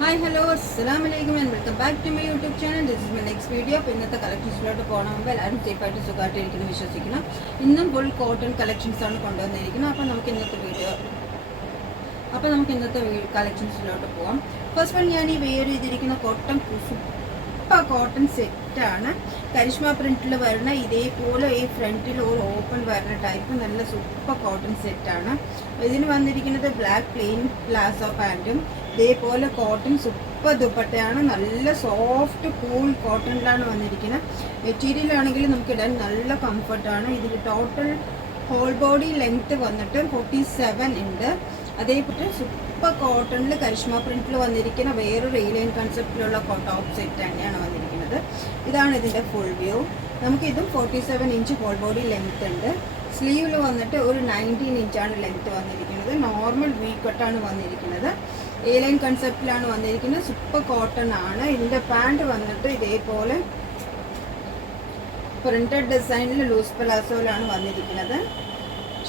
Hi, hello, assalamualaikum and welcome back to my YouTube channel. This is my next video. അപ്പോൾ ഇന്നത്തെ കളക്ഷൻസിലോട്ട് പോകണമെങ്കിൽ എല്ലാവരും സേഫായിട്ട് സുഖമായിട്ടിരിക്കുന്നു വിശ്വസിക്കണം. ഇന്നും ഫുൾ കോട്ടൺ കളക്ഷൻസ് ആണ് കൊണ്ടുവന്നിരിക്കുന്നത്. അപ്പോൾ നമുക്ക് ഇന്നത്തെ കളക്ഷൻസിലോട്ട് പോകാം. ഫസ്റ്റ് വൺ ഞാൻ ഈ വെയർ ചെയ്തിരിക്കുന്ന കോട്ടൺ സെറ്റാണ്. കരിഷ്മ പ്രിന്റിൽ വരുന്ന ഇതേപോലെ ഈ ഫ്രണ്ടിൽ ഒരു ഓപ്പൺ വരുന്ന ടൈപ്പ് നല്ല സൂപ്പർ കോട്ടൺ സെറ്റാണ്. ഇതിന് വന്നിരിക്കുന്നത് ബ്ലാക്ക് പ്ലെയിൻ പ്ലാസോ പാൻറ്റും ഇതേപോലെ കോട്ടൺ സൂപ്പർ ദുപ്പട്ടയാണ്. നല്ല സോഫ്റ്റ് കൂൾ കോട്ടണിലാണ് വന്നിരിക്കുന്നത്. മെറ്റീരിയൽ ആണെങ്കിൽ നമുക്ക് ഇടാൻ നല്ല കംഫർട്ടാണ്. ഇതിൽ ടോട്ടൽ ഹോൾ ബോഡി ലെങ്ത് വന്നിട്ട് 47 ഉണ്ട്. അതേപോലെ സൂപ്പർ കോട്ടണിൽ കരിഷ്മ പ്രിന്റിൽ വന്നിരിക്കുന്ന വേറൊരു ലൈൻ കൺസെപ്റ്റിലുള്ള ടോപ്പ് സെറ്റ് തന്നെയാണ് വന്നിരിക്കുന്നത്. ഇതാണ് ഇതിൻ്റെ ഫുൾ വ്യൂ. നമുക്കിതും 47 ഇഞ്ച് ഹോൾ ബോഡി ലെങ്ത് ഉണ്ട്. സ്ലീവിൽ വന്നിട്ട് ഒരു 19 ഇഞ്ചാണ് ലെങ്ത് വന്നിരിക്കുന്നത്. നോർമൽ വി കട്ടാണ് വന്നിരിക്കുന്നത്. ലൈൻ കൺസെപ്റ്റിലാണ് വന്നിരിക്കുന്നത്. സൂപ്പർ കോട്ടൺ ആണ്. ഇതിൻ്റെ പാൻറ് വന്നിട്ട് ഇതേപോലെ പ്രിന്റഡ് ഡിസൈനിൽ ലൂസ് പലാസോയിലാണ് വന്നിരിക്കുന്നത്.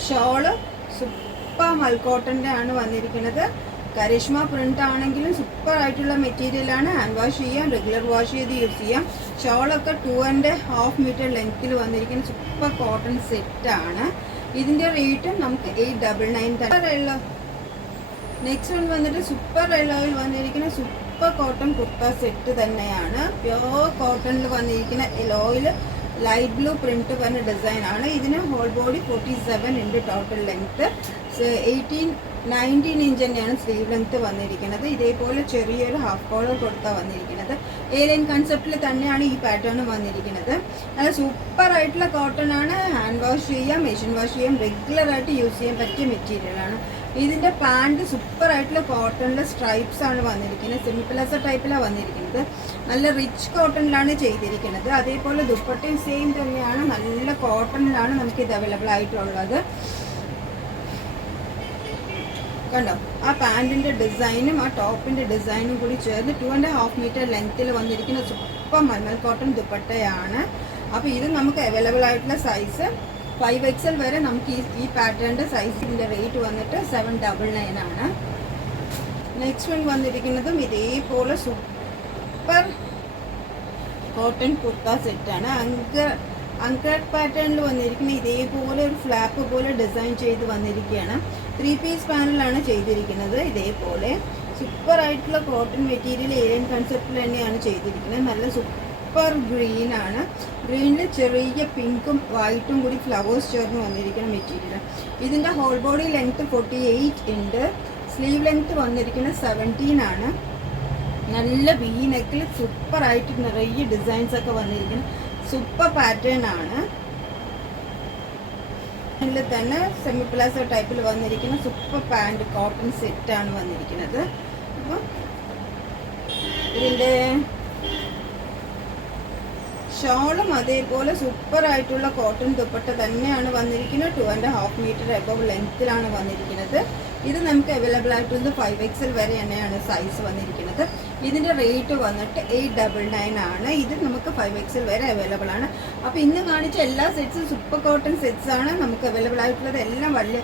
ഷോള് സൂപ്പർ മൽക്കോട്ടൻ്റെ ആണ് വന്നിരിക്കുന്നത്. കരിഷ്മ പ്രിന്റ് ആണെങ്കിലും സൂപ്പർ ആയിട്ടുള്ള മെറ്റീരിയലാണ്. ഹാൻഡ് വാഷ് ചെയ്യാം, റെഗുലർ വാഷ് ചെയ്ത് യൂസ് ചെയ്യാം. ഷോളൊക്കെ 2.5 മീറ്റർ ലെങ്ത്തിൽ വന്നിരിക്കുന്ന സൂപ്പർ കോട്ടൺ സെറ്റാണ്. ഇതിൻ്റെ റേറ്റും നമുക്ക് 899 തന്നെ. നെക്സ്റ്റ് വൺ വന്നിട്ട് സൂപ്പർ എലോയിൽ വന്നിരിക്കുന്ന സൂപ്പർ കോട്ടൺ കുർത്ത സെറ്റ് തന്നെയാണ്. പ്യോർ കോട്ടണിൽ വന്നിരിക്കുന്ന എലോയിൽ ലൈറ്റ് ബ്ലൂ പ്രിന്റ് പറഞ്ഞ ഡിസൈൻ ആണ്. ഇതിന് ഹോൾ ബോഡി 47 ഉണ്ട് ടോട്ടൽ ലെങ്ത്ത്. 19 ഇഞ്ച് തന്നെയാണ് സ്ലീവ് ലെങ്ത്ത് വന്നിരിക്കുന്നത്. ഇതേപോലെ ചെറിയൊരു ഹാഫ് കോളർ കൊടുത്താണ് വന്നിരിക്കുന്നത്. ലൈൻ കൺസെപ്റ്റിൽ തന്നെയാണ് ഈ പാറ്റേൺ വന്നിരിക്കുന്നത്. നല്ല സൂപ്പർ ആയിട്ടുള്ള കോട്ടൺ ആണ്. ഹാൻഡ് വാഷ് ചെയ്യാം, മെഷീൻ വാഷ് ചെയ്യാം, റെഗുലർ ആയിട്ട് യൂസ് ചെയ്യാൻ പറ്റിയ മെറ്റീരിയലാണ്. ഇതിൻ്റെ പാൻറ് സൂപ്പർ ആയിട്ടുള്ള കോട്ടണിലെ സ്ട്രൈപ്സ് ആണ് വന്നിരിക്കുന്നത്. സെമി പ്ലാസോ ടൈപ്പിലാണ് വന്നിരിക്കുന്നത്. നല്ല റിച്ച് കോട്ടണിലാണ് ചെയ്തിരിക്കുന്നത്. അതേപോലെ ദുപ്പട്ടയും സെയിം തന്നെയാണ്. നല്ല കോട്ടണിലാണ് നമുക്ക് ഇത് അവൈലബിൾ ആയിട്ടുള്ളത്. കണ്ടോ, ആ പാൻറ്റിൻ്റെ ഡിസൈനും ആ ടോപ്പിൻ്റെ ഡിസൈനും കൂടി ചേർന്ന് 2.5 മീറ്റർ ലെങ്ത്തിൽ വന്നിരിക്കുന്ന സൂപ്പർ മൽമൽ കോട്ടൺ ദുപ്പട്ടയാണ്. അപ്പോൾ ഇത് നമുക്ക് അവൈലബിൾ ആയിട്ടുള്ള സൈസ് 5XL വരെ നമുക്ക് ഈ പാറ്റേണിൻ്റെ സൈസിൻ്റെ റേറ്റ് വന്നിട്ട് 799 ആണ്. നെക്സ്റ്റ് വൺ വന്നിരിക്കുന്നതും ഇതേപോലെ സൂപ്പർ കോട്ടൺ കുർത്ത സെറ്റാണ്. അങ്കഡ് പാറ്റേണിൽ വന്നിരിക്കുന്ന ഇതേപോലെ ഒരു ഫ്ലാപ്പ് പോലെ ഡിസൈൻ ചെയ്ത് വന്നിരിക്കുകയാണ്. 3 പീസ് പാനലാണ് ചെയ്തിരിക്കുന്നത്. ഇതേപോലെ സൂപ്പർ ആയിട്ടുള്ള കോട്ടൺ മെറ്റീരിയൽ ഏലിയൻ കൺസെപ്റ്റിൽ തന്നെയാണ് ചെയ്തിരിക്കുന്നത്. നല്ല സൂപ്പർ ഗ്രീൻ ആണ്. ഗ്രീനിൽ ചെറിയ പിങ്കും വൈറ്റും കൂടി ഫ്ലവേഴ്സ് ചേർന്ന് വന്നിരിക്കുന്ന മെറ്റീരിയൽ. ഇതിൻ്റെ ഹോൾ ബോഡി ലെങ്ത്ത് 48 ഉണ്ട്. സ്ലീവ് ലെങ്ത്ത് വന്നിരിക്കുന്നത് 17 ആണ്. നല്ല വി നെക്കിൽ സൂപ്പർ ആയിട്ട് നിറയെ ഡിസൈൻസ് ഒക്കെ വന്നിരിക്കുന്ന സൂപ്പർ പാറ്റേൺ ആണ്. ഇതിൽ തന്നെ സെമി പ്ലാസോ ടൈപ്പിൽ വന്നിരിക്കുന്ന സൂപ്പർ പാൻറ് കോട്ടൺ സെറ്റാണ് വന്നിരിക്കുന്നത്. അപ്പോൾ ഇതിൻ്റെ ഷോളും അതേപോലെ സൂപ്പർ ആയിട്ടുള്ള കോട്ടൺ ദുപ്പട്ട തന്നെയാണ് വന്നിരിക്കുന്നത്. 2.5 മീറ്റർ എബവ് ലെങ്ത്തിലാണ് വന്നിരിക്കുന്നത്. ഇത് നമുക്ക് അവൈലബിൾ ആയിട്ടുള്ളത് 5XL വരെ തന്നെയാണ് സൈസ് വന്നിരിക്കുന്നത്. ഇതിൻ്റെ റേറ്റ് വന്നിട്ട് 899 ആണ്. ഇത് നമുക്ക് 5XL വരെ അവൈലബിൾ ആണ്. അപ്പോൾ ഇന്ന് കാണിച്ച എല്ലാ സെറ്റ്സും സൂപ്പർ കോട്ടൺ സെറ്റ്സ് ആണ്. നമുക്ക് അവൈലബിൾ ആയിട്ടുള്ളത് എല്ലാം വലിയ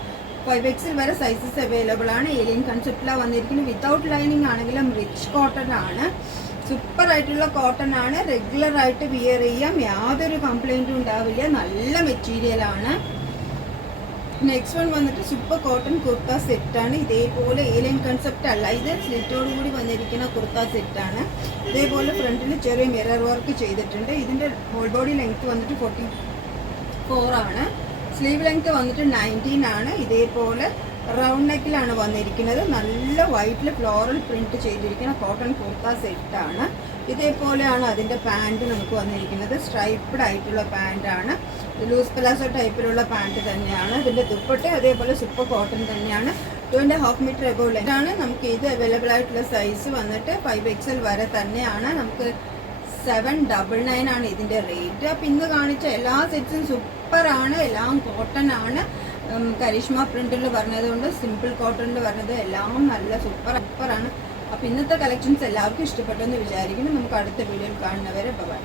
5XL വരെ സൈസസ് അവൈലബിൾ ആണ്. ഏലിയൻ കൺസെപ്റ്റിലാണ് വന്നിരിക്കുന്നത്. വിത്തൗട്ട് ലൈനിങ് ആണെങ്കിലും റിച്ച് കോട്ടൺ ആണ്. സൂപ്പർ ആയിട്ടുള്ള കോട്ടൺ ആണ്. റെഗുലർ ആയിട്ട് വിയർ ചെയ്യാം, യാതൊരു കംപ്ലൈൻറ്റും ഉണ്ടാവില്ല. നല്ല മെറ്റീരിയലാണ്. നെക്സ്റ്റ് വൺ വന്നിട്ട് സൂപ്പർ കോട്ടൺ കുർത്ത സെറ്റാണ്. ഇതേപോലെ ഏലിയൻ കൺസെപ്റ്റ് അല്ല, ഇത് സ്ലിറ്റോട് കൂടി വന്നിരിക്കുന്ന കുർത്ത സെറ്റാണ്. ഇതേപോലെ ഫ്രണ്ടിൽ ചെറിയ മിറർ വർക്ക് ചെയ്തിട്ടുണ്ട്. ഇതിൻ്റെ ഹോൾ ബോഡി ലെങ്ത് വന്നിട്ട് 44 ആണ്. സ്ലീവ് ലെങ്ത് വന്നിട്ട് 19 ആണ്. ഇതേപോലെ റൗണ്ട് നെക്കിലാണ് വന്നിരിക്കുന്നത്. നല്ല വൈറ്റിൽ ഫ്ലോറൽ പ്രിന്റ് ചെയ്തിരിക്കുന്ന കോട്ടൺ കുർത്ത സെറ്റാണ്. ഇതേപോലെയാണ് അതിൻ്റെ പാൻറ് നമുക്ക് വന്നിരിക്കുന്നത്. സ്ട്രൈപ്ഡ് ആയിട്ടുള്ള പാൻറ്റാണ്. ലൂസ് പലാസോ ടൈപ്പിലുള്ള പാൻറ് തന്നെയാണ്. ഇതിൻ്റെ ദുപ്പട്ട അതേപോലെ സൂപ്പർ കോട്ടൺ തന്നെയാണ്. 2.5 മീറ്റർ എബവ് ലെങ്താണ്. നമുക്ക് ഇത് അവൈലബിൾ ആയിട്ടുള്ള സൈസ് വന്നിട്ട് 5XL വരെ തന്നെയാണ്. നമുക്ക് 799 ആണ് ഇതിൻ്റെ റേറ്റ്. അപ്പോൾ ഇന്ന് കാണിച്ച എല്ലാ സെറ്റ്സും സൂപ്പറാണ്. എല്ലാം കോട്ടൺ ആണ്. കരിഷ്മ പ്രിന്റിൽ പറഞ്ഞതുകൊണ്ട് സിമ്പിൾ കോട്ടണിൽ പറഞ്ഞത് എല്ലാം നല്ല സൂപ്പറാണ്. അപ്പോൾ ഇന്നത്തെ കളക്ഷൻസ് എല്ലാവർക്കും ഇഷ്ടപ്പെട്ടെന്ന് വിചാരിക്കുന്നു. നമുക്ക് അടുത്ത വീഡിയോയിൽ കാണുന്നവരെ ബൈ.